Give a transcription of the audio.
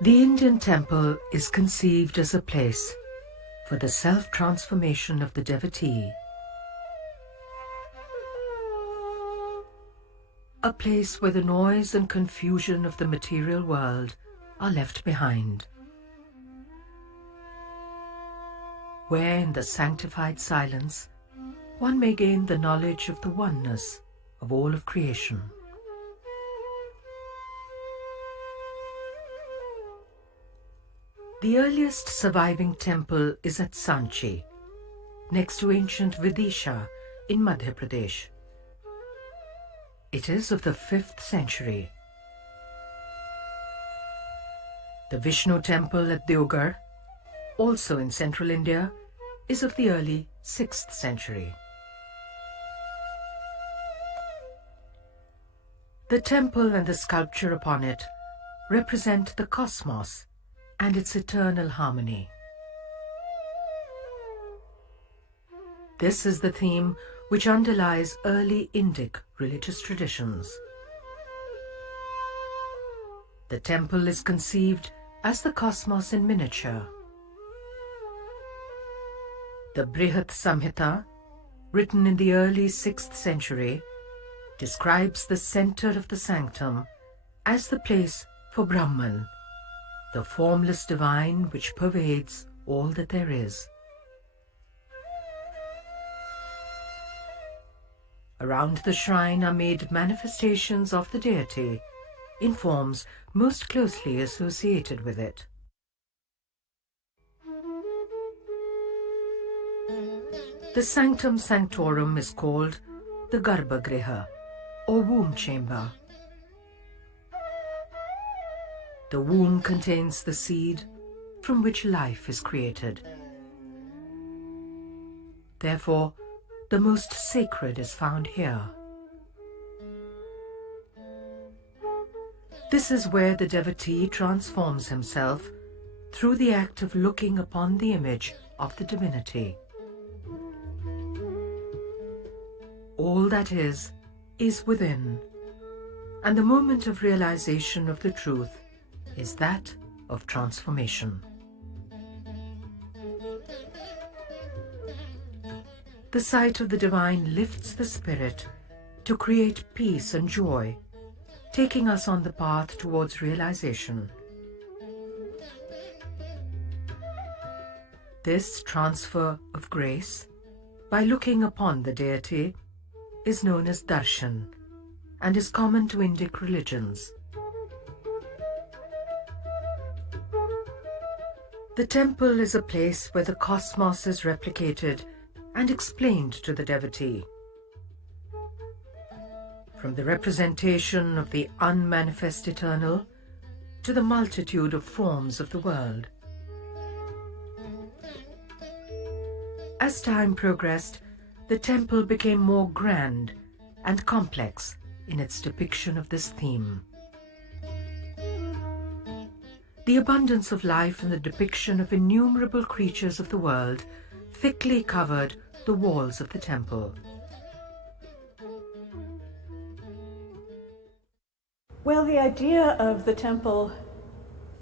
The Indian temple is conceived as a place for the self-transformation of the devotee, a place where the noise and confusion of the material world are left behind, where in the sanctified silence one may gain the knowledge of the oneness of all of creation. The earliest surviving temple is at Sanchi, next to ancient Vidisha in Madhya Pradesh. It is of the 5th century. The Vishnu temple at Deoghar, also in central India, is of the early 6th century. The temple and the sculpture upon it represent the cosmos and its eternal harmony. This is the theme which underlies early Indic religious traditions. The temple is conceived as the cosmos in miniature. The Brihat Samhita, written in the early 6th century, describes the center of the sanctum as the place for Brahman, the formless divine which pervades all that there is. Around the shrine are made manifestations of the deity in forms most closely associated with it. The sanctum sanctorum is called the Garbhagriha, or womb chamber. The womb contains the seed from which life is created. Therefore, the most sacred is found here. This is where the devotee transforms himself through the act of looking upon the image of the divinity. All that is within, and the moment of realization of the truth is that of transformation. The sight of the divine lifts the spirit to create peace and joy, taking us on the path towards realization. This transfer of grace, by looking upon the deity, is known as darshan and is common to Indic religions. The temple is a place where the cosmos is replicated and explained to the devotee. From the representation of the unmanifest eternal to the multitude of forms of the world. As time progressed, the temple became more grand and complex in its depiction of this theme. The abundance of life and the depiction of innumerable creatures of the world thickly covered the walls of the temple. Well, the idea of the temple